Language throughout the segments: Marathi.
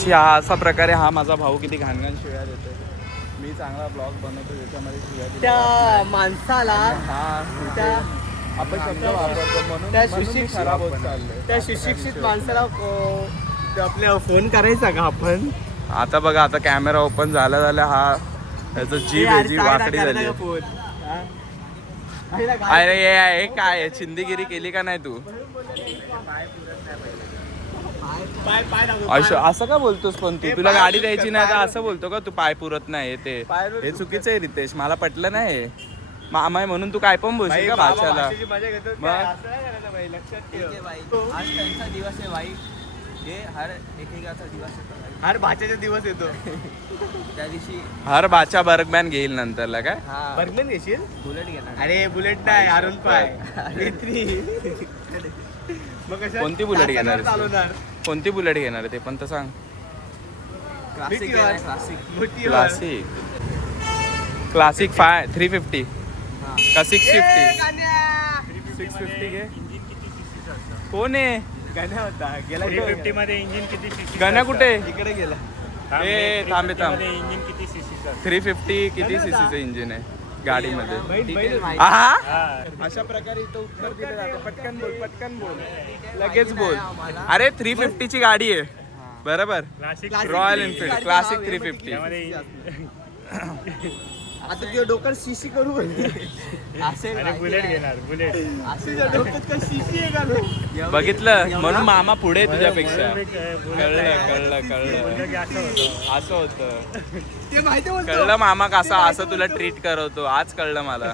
अशी असा प्रकारे हा माझा भाऊ किती घाणघाण शिव्या देतो. मी चांगला ब्लॉग बनवतो त्याच्यामध्ये शिव्या दिल्या त्या जात नाही. माणसाला हा त्या आपण शब्द वापरतो म्हणून त्या म्हणून मी खराब होत चाललोय. त्या सुशिक्षित माणसाला आपल्या फोन करायचा का आपण? आता बघा, आता कॅमेरा ओपन झाला हा त्याचं जीभ आहे, जीभ वाकडी झाली. अरे हे काय चिंदीगिरी केली का नाही तू? असं का बोलतोस पण तू? तुला गाडी द्यायची नाही तर असं बोलतो का तू? पाय पुरत नाही ते, हे चुकीचं आहे रितेश, मला पटलं नाही. मामा आहे म्हणून तू काय पण बोलशील का भाषाला? आज त्यांचा दिवस आहे भाई, हे हर एकेकाचा दिवस येतो, हर भाच्याचा दिवस येतो. त्या दिवशी हर बाचा बर्गमॅन घेईल नंतरला काय? बर्गमॅन घेशील? बुलेट घेणार. अरे बुलेट नाही, अरुण पाय. कोणती बुलेट घेणार आहेस तू? कोणती बुलेट घेणार आहे ते पण तर सांग. क्लासिक क्लासिक 350 का 650? 650 घे. कोण आहे? गाण्या होता गेला 350 मध्ये इंजिन किती सीसी? गाण्या कुठे? इकडे गेला. ए थांबे थांब. इंजिन किती सीसीचं? 350 किती सीसीचं इंजिन आहे गाडीमध्ये? हा. अशा प्रकारे इथं उत्तर दिलं जातं. पटकन बोल, पटकन बोल, लगेच बोल. अरे 350 ची गाडी आहे बरोबर, क्लासिक रॉयल एनफील्ड क्लासिक 350. त्यामध्ये आता तुझ्या डोक्यात शिशी करू असेल. अरे बुलेट घेणार, बुलेट. तुझ्या डोक्यात काय शिशी आहे का? बघितलं म्हणून मामा पुढे आहे तुझ्यापेक्षा. बुलेट कळलं की असं होतं. असं होतं. ते माहिती कळलं मामा कसा असं तुला ट्रीट करवतो, आज कळलं मला.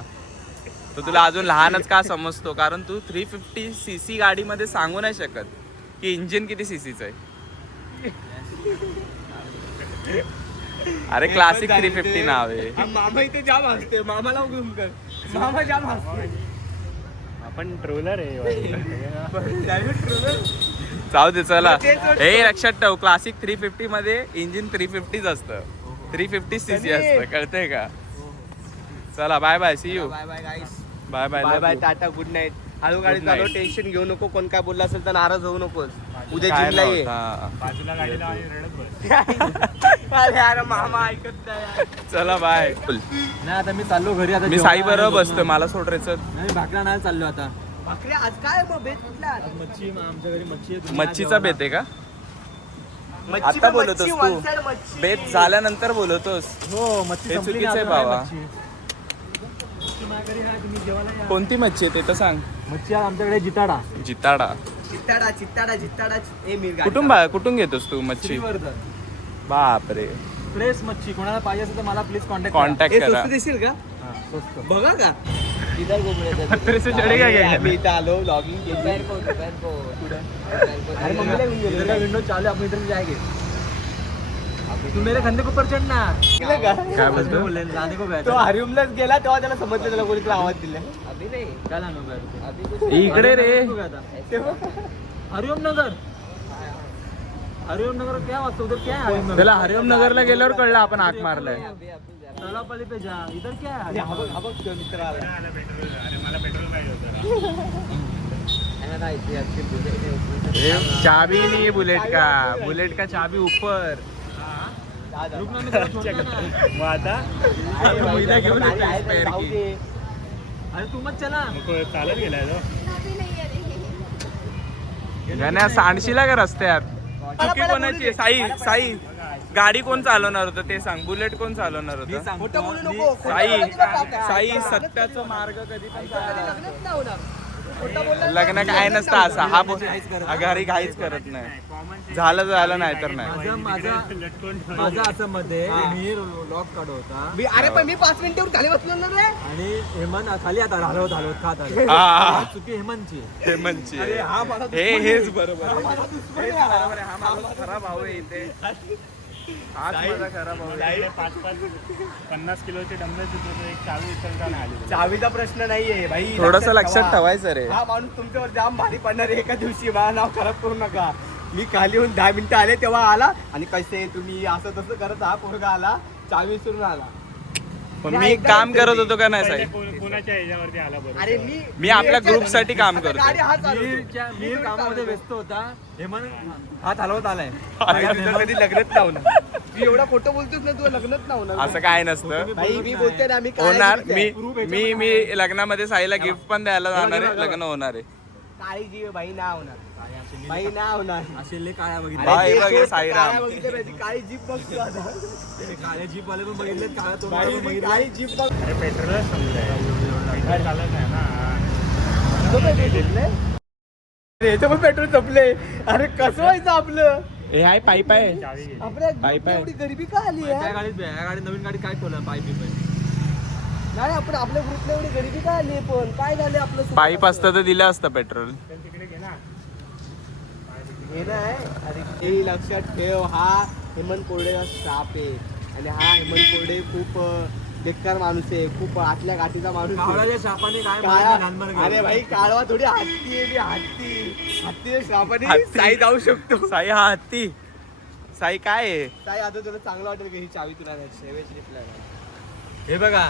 तो तुला अजून लहानच का समजतो, कारण तू 350 सीसी गाडीमध्ये सांगू नाही शकत की इंजिन किती सीसीचं आहे. अरे क्लासिक 350 नाव आहे. मामा इथे जाम हसते, मामाला घेऊन कर. मामा जाम हसते. आपण ट्रोलर आहे. जाऊ दे चला. हे लक्षात ठेव, क्लासिक 350 मध्ये इंजिन 350च असतं, 350 सीसी असतं, कळतंय का? चला bye bye, see you. Bye bye guys. Bye bye bye bye, tata, good night. हळू गाडी Good night. चालव, टेन्शन घेऊ नको. कोण काय बोलला असेल तर नाराज होऊ नकोस. उद्या काय जिमला ये. नव्हता. बाजूला गाडीला आणि रडत बस. अरे यार मामा ऐकत नाही. चला बाय. नाही आता मी चाललो घरी. आता मी साई बरोबर बसतो, मला सोड रे चल. नाही भाकरा नाही चाललो आता. भाकरी आज काय मग बेत कुठला? मच्छी आमच्या घरी मच्छी आहे. मच्छीचा बेत आहे का? मच्छी आता पण बोलतोस मच्छी, तू. one side मच्छी. बेत झाल्यानंतर बोलतोस. हो मच्छी हे संपली चुकीचं ना, आहे आता बाबा. मच्छी. मच्छी माझ्या घरी आहे, तुम्ही जेवायला या. कोणती मच्छी आहे ते तर सांग. मच्छी आहे आमच्याकडे जिताडा. जिताडा. चित्ताडा चित्ताडा चित्ताडा. ए मिरगा. कुठून घेतोस तू मच्छी? श्रीवर्धन. बापरे, फ्रेश मच्छी. कोणाला पाहिजे असेल तर मला प्लीज कॉन्टॅक्ट कॉन्टॅक्ट ए करा. स्वस्त देशील का? स्वस्त. बघा का? पत्रे से चढेगा क्या? आम्ही इथं आलो लॉगिंग केली. अरे मम्मीला घेऊन गेलो. इधर का विंडो चालू है, आपण इधर से जाएंगे. तू मेरे खंदे के ऊपर चढ़ना. केलं का? काय बोलतो? बोलले जाने को गया तो था. हरिओमलाच गेला तेव्हा त्याला समजलं, त्याला कोणीतरी आवाज दिला. अभी नहीं. कल आने को गया था. इकडे रे. हरिओम नगर. हरिओम नगर क्या वाजता उधर क्या है? हरिओम नगर त्याला हरिओम नगरला गेल्यावर कळलं आपण हाक मारलाय. तलावपाली पे जा. इधर क्या है? हा बघ तो मित्र आला. अरे मला पेट्रोल पाहिजे होतं. चाबी नहीं बुलेट का, बुलेट का चाबी ऊपर. रुक ना, मी तुला सोडतो ना. मग आता मैदा घेऊन येतोय आहे, spare राहू key. दे. अरे तू मत चला. मग चालत गेलाय तो. गाण्या सांडशीला का रस्त्यात? चुकी कोणाची आहे? साई गाडी कोण चालवणार होतं ते सांग. बुलेट कोण चालवणार होतं? खोटं बोलू नको. खोटं साई बोलायचं नाही बाबा. साई सत्याचा मार्ग कधी पण चालणार. लग्नच नाही होणार. खोटं बोललं लग्न काय नसतं असं. हा घरी घाईच करत नाही. झालं नाही तर नाही. माझं असं मध्ये मी लॉक काढ होता अरे पण मी 5 मिनिटावर खाली बसलो ना रे. आणि हेमंत खाली आता हलवत खात आले. हा. चुकी हेमंतची. हेमंतची अरे हा माझा हेच बरोबर आहे. माझा दुश्मन हेच आहे हा. बरोबर आहे. हा माझा खरा भाऊ आहे इथे. हाच माझा खरा भाऊ आहे. 50 किलोचे डंबेल्स होते, तो एक चावी उचलता नाही आली. चावीचा प्रश्न नाहीये भाई. थोडंसं लक्षात ठेवायचं रे. हा माणूस तुमच्यावर जाम भारी पडणार आहे एका दिवशी. मला नाव खराब करू नका. मी खाली येऊन 10 मिनिटं आले तेव्हा आला आणि कसे तुम्ही असं तसं करत हा पोरगा आला, चावी विसरून आला. पण मी काम करत होतो का नाही साई? कोणाच्या ह्याच्यावरती आला बरोबर. अरे मी आपल्या ग्रुप साठी काम करतो. गाडी हात मीर कामामध्ये व्यस्त होता हेमंत हात हलवत आलाय. कधी लग्नच नाव ना तू एवढा खोटं बोलतोस ना तू लग्नच नाव ना असं काय नसतं. भाई मी बोलते ना मी काळ्या होणार. जीभचा आहे. मी लग्नामध्ये साईला गिफ्ट पण द्यायला जाणार आहे. लग्न होणार आहे. काळी जीव बाई ना होणार बाई ना होणार असेल काळ्या बघितलं. बाई ते बघ हे सोड, साईराम. काळ्या बघितलं पाहिजे, काळी जीप बघ तू आता. काळ्या जीप वाले पण बघितले काळ्या बाई, तोंडाला पण मी बघितलं. काळी जीप बघ अरे पेट्रोलच संपलंय. चालत आहे ना. याचं पण पेट्रोल संपले. अरे कसं व्हायचं आपलं हे हाय पाईप आहे. चावी घे. आपल्या पाईप आहे. एवढी गरिबी का आली त्या आहे गाडीत या गाडीत नवीन गाडी काय ठेवलं पाईप नाही आपण आपल्या ग्रुपला एवढी गरिबी का आली पण काय झालं आपलं सोबत पाईप असं? असतं तर दिलं असतं पेट्रोल. चल तिकडे घे ना. हे नाही अरे हे लक्षात ठेव हा हेमंत कोरडेचा स्टाफ आहे आणि हा हेमंत कोरडे खूप बेकार माणूस आहे खूप आतल्या गाठीचा माणूस आहे. कावळ्याच्या शापाने काय काळा- नानमर अरे भाई काळवा थोडी हत्ती आहे मी हत्ती श्रापाने हत्ती. साई जाऊ शकतो साई हा हत्ती. साई काय आहे? साई आता तुला चांगलं वाटेल की ही चावी तुला सेवेच रिप्लाय हे बघा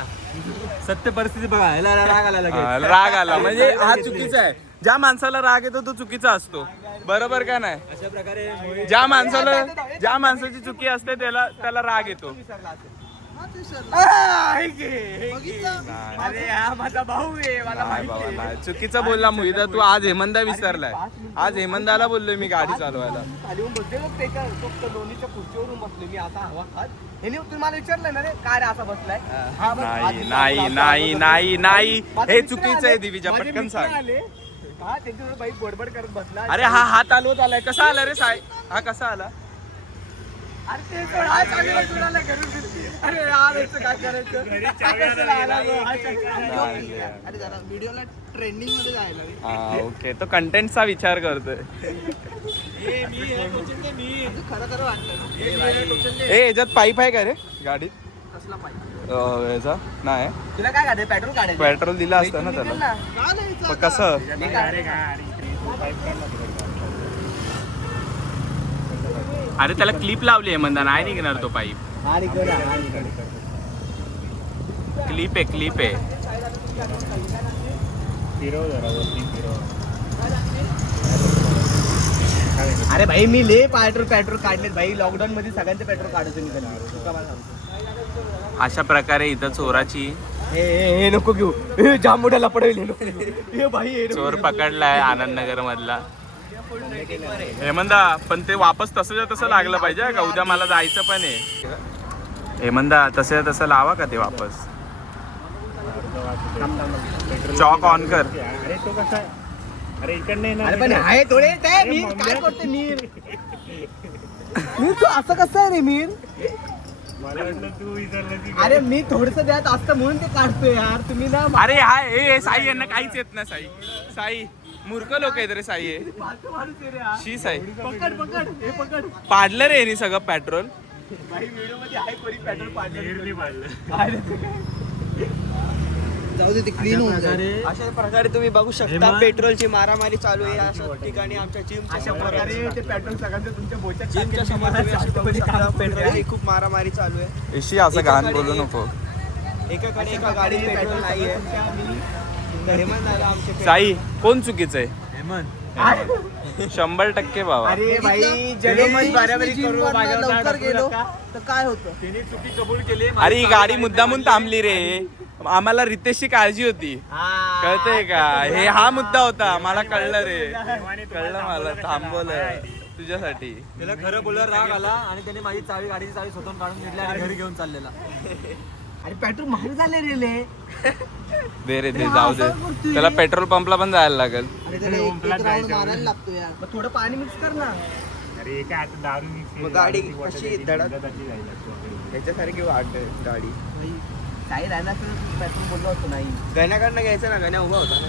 सत्य परिस्थिती बघा ह्याला राग आला लगेच. हा, राग आला म्हणजे हा चुकीचा आहे. ज्या माणसाला राग येतो तो चुकीचा असतो. बरोबर का नाही? अशा प्रकारे मोहित ज्या माणसाची चुकी असते त्याला राग येतो. अरे हा माझा भाऊ आहे मला नाही माहिती बाबा, आहे. नाही. चुकीचं बोलला मोहिता तू. आज हेमंदा विसरलाय. आज हेमंदाला बोललोय मी गाडी चालवायला. खाली येऊन बसले बघ ते का फक्त दोन्हीच्या खुर्चीवरून बसले मी असा हवा खात ह्याने तुम्हाला विचारलंय ना रे काय रे असा बसलाय हा बस, नाही आधी नाही आपण नाही असं नाही नाही माझे हे मित्र चुकीचं आले, आहे दिवीच्या. माझे पटकन मित्र सांग. आले. हा त्यांच्यावर बाई बडबड करत बसला अरे हा हात चालवत आलाय. कसा आला रे साई? हा कसा आला? अरे ते सोड, हा चावीला सोडायला घरून फिरते. अरे यार याचं काय करायचं घरी हा चावी कशाला आणायला आला गेला. गं? हा चावी- नाही. अरे जरा व्हिडिओला ट्रेंडिंग मध्ये जायला रे. हा ओके. तो कंटेंटचा विचार करतोय. खरं खरं वाटलं ना ए याच्यात पाईप आहे का रे गाडीत? कसला पाहिजे याचा नाही. तुला काय काढायचं पेट्रोल काढायचं पेट्रोल दिलं असतं ना निघेल त्याला. ना. का नाही पण कसं? अरे काय आणि पाईप काढला तिकडे. अरे त्याला क्लिप लावली आहे म्हणता. नाही निघणार तो पाईप. आणि करा आणि करा. क्लिप आहे. फिरव जरा वरती फिरव. अरे भाई मी ले पेट्रोल काढलेत भाई लॉकडाऊन मध्ये सगळ्यांचे पेट्रोल काढतो मी कधी तुका मला सांगतो. अशा प्रकारे इथं चोराची हे नको घेऊ हे जाम मोठ्या लपडवेल हे नको घेऊ. हे भाई हे नको चोर घेऊ. पकडलाय आनंदनगर मधला. हेमंदा पण ते वापस तसं तसं लागलं पाहिजे का? उद्या मला जायचं पण आहे. हेमंदा तसं लावा का ते वापस? चॉक ऑन कर. अरे तो कसा अरे इकडनं येणार अरे पण आहे थोडे ते मीर काय करते मीर तू असं कसं आहे रे मीर? मला वाटलं तू विचारलं की अरे मी थोडस द्यात असतं म्हणून ते काढतोय यार तुम्ही ना अरे हाय ए साई यांना काहीच येत नाही. साई मूर्ख लोक आहेत रे साई हे. फालतू माणूस आहे रे हा. शी साई पकड हे पकड पाडलं रे यांनी सगळं पेट्रोल. भाई व्हिडिओ मध्ये आहे कोणी पेट्रोल पाडलं नीरनी पाडलं. जाऊ दे ते क्लीन होऊन जाईल. अरे अशा प्रकारे तुम्ही बघू शकता हेमंत. पेट्रोलची मारामारी चालू आहे अशा ठिकाणी आमच्या जिमच्या प्रकारे ते पेट्रोल सगळ्यांचं तुमच्या बोच्या जिमच्या पेट्रोलची खूप मारामारी चालू आहे. इशी असं घाण बोलू नको. एकाकडे एका गाडीत पेट्रोल नाही आहे. हेमंत दादा आमचे साई कोण चुकीचं आहे? हेमंत 100% बाबा. अरे भाई जरी बराबरी करू लवकर गेलो तर काय होतं तिने चुकी कबूल केली. अरे ही गाडी मुद्दामून थांबली रे. आम्हाला रितेशची काळजी होती. कळतंय का? हे हा मुद्दा होता. मला कळलं रे. कळलं मला. थांबवलं तुझ्यासाठी. त्याला खरं बोलल्यावर राग आला आणि त्याने माझी गाडीची चावी स्वतःहून काढून घेतली आणि घरी घेऊन चाललेला. अरे पेट्रोल महाग झाले रे ले. दे रे दे जाऊ दे. त्याला पेट्रोल पंपला पण जायला लागेल. अरे त्याला एक राऊंड मारायला लागतो यार. मग थोडं पाणी मिक्स कर ना. अरे काय आता दारू मिक्स मग गाडी कशी धडक जाईल. त्याच्यासारखी वाटते गाडी. काही राहण्याचं पेट्रोल बोललो होतो नाही. गण्याकडनं घ्यायचं ना गण्या उभा होता ना.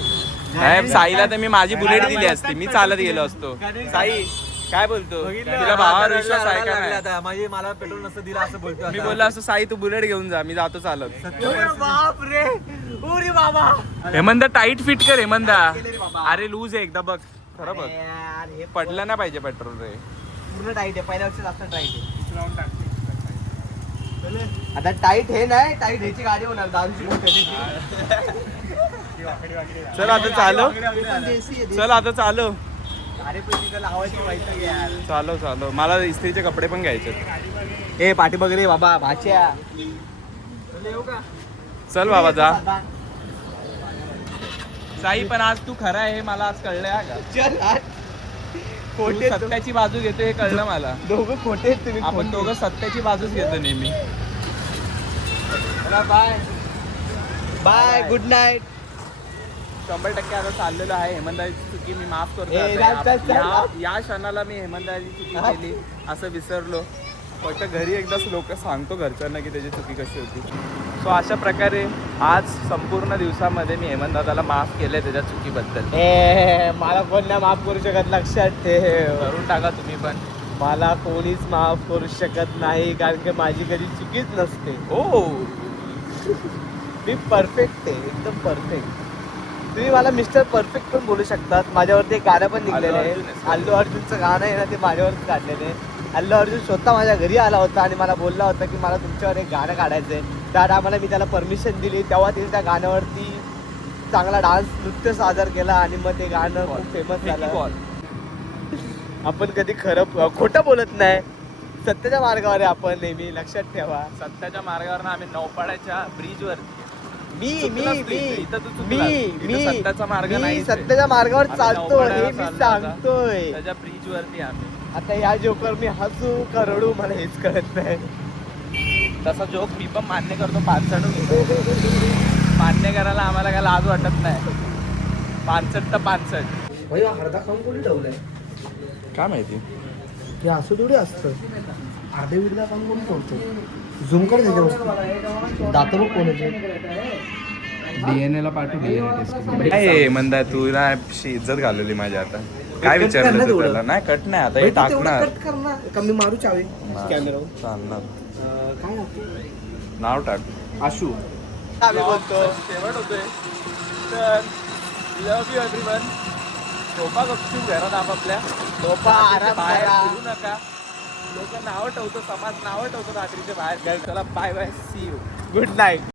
नाही साईला तर मी माझी बुलेट दिली असती. मी चालत गेलो असतो. साई काय बोलतो? तुला भावावर विश्वास आहे का नाही? आता माझी मला पेट्रोल नसतं दिलं असं बोलतो. मी बोललो असतो साई तू बुलेट घेऊन जा. मी जातो चालत. बाप रे उरी बाबा. हेमंदा टाईट फिट कर हेमंदा. अरे लूज आहे एकदा बघ. खरं बघ. यार हे पडलं नाही पाहिजे पेट्रोल रे. पूर्ण टाईट आहे. पहिल्या वर्षी जास्त टाईट आहे. लावून टाकते. आता टाईट हे नाही, टाईट ह्याची गाडी होणार दारूची मोठी. ती वाकडी वाकडी आहे. चल आता चालव देशी आहे, चल आता चालव अरे पण तिथं लावायची माहिती यार. चालव मला इस्त्रीचे कपडे पण घ्यायचे ए पाठी बघ रे बाबा भाच्या. चल बाबा जा साई. पण आज तू खरा आहे हे मला आज कळलंय हा का. चल आज. तू खोटे सत्याची बाजू घेतो हे कळलं मला. दोघं खोटे आहेत तुम्ही. आपण दोघं सत्याची बाजूच घेतो नेहमी. Bye bye good night. 100% आता चाललेलो आहे. हेमंतदाची चुकी मी माफ करतो ए, आता. चल, चल, या क्षणाला मी हेमंतदाची चुकी केली असं विसरलो. फक्त घरी एकदाच लोक सांगतो घरच्यांना की त्याची चुकी कशी होती. सो अशा प्रकारे आज संपूर्ण दिवसामध्ये मी हेमंतदादाला माफ केलंय त्याच्या चुकीबद्दल. ए मला कोण नाही माफ करू शकत, लक्षात ठेव. करून टाका तुम्ही पण. मला कोणीच माफ करू शकत नाही कारण की माझी कधी चुकीच नसते. ओ मी परफेक्ट आहे, एकदम परफेक्ट. तुम्ही मला मिस्टर परफेक्ट पण बोलू शकतात. माझ्यावरती एक गाणं पण निघलेलं आहे. अल्लू अर्जुनचं गाणं आहे ना, ते माझ्यावरच काढलेलं आहे. अल्लू अर्जुन स्वतः माझ्या घरी आला होता आणि मला बोलला होता की मला तुमच्यावर एक गाणं काढायचं आहे. त्या टायमाला मी त्याला परमिशन दिली. तेव्हा तिने त्या गाण्यावरती चांगला डान्स नृत्य सादर केला आणि मग ते गाणं खूप फेमस झालं. आपण कधी खरं खोटं बोलत नाही. सत्याच्या मार्गावर आहे आपण नेहमी, लक्षात ठेवा. सत्याच्या मार्गावर ना आम्ही नौपाड्याच्या ब्रिजवर मी सत्याचा मार्ग नाही. सत्याच्या मार्गावर चालतो हे मी सांगतोय. त्याच्या ब्रिज वरती आम्ही. आता या जोकर मी हसू का रडू मला हेच कळत नाही. तसा जोक मी पण मान्य करतो. पानसडून घेतो. मान्य करायला आम्हाला काय लाज वाटत नाही. पानसट तर पानसट. अर्धा खाऊन कोणी ठेवलंय काय माहिती. हे असं थोडी असतं. अर्धे विडला काम कोणी ठेवतो. झूम कर त्याच्यावर. दात बघ कोणाचे. DNA ला पाठवू DNA टेस्ट. काय म्हणता तू ना इज्जत घालवली माझ्या आता. काय विचारलं तू त्याला. नाही कट नाही आता हे टाकणार. कट करणार कमी मारू चावे कॅमेरा. चालणार. काय नाव टाक आशू. आम्ही बोलतो शेवट होतोय. तर लव्ह यू एव्हरीवन. झोपा गपचूप घरात आपापल्या. झोपा, आराम बाहेर करा. फिरू नका. लोक नावं ठेवतो, समाज नावं ठेवतो रात्रीच्या बाहेर. चला bye bye, see you. Good night.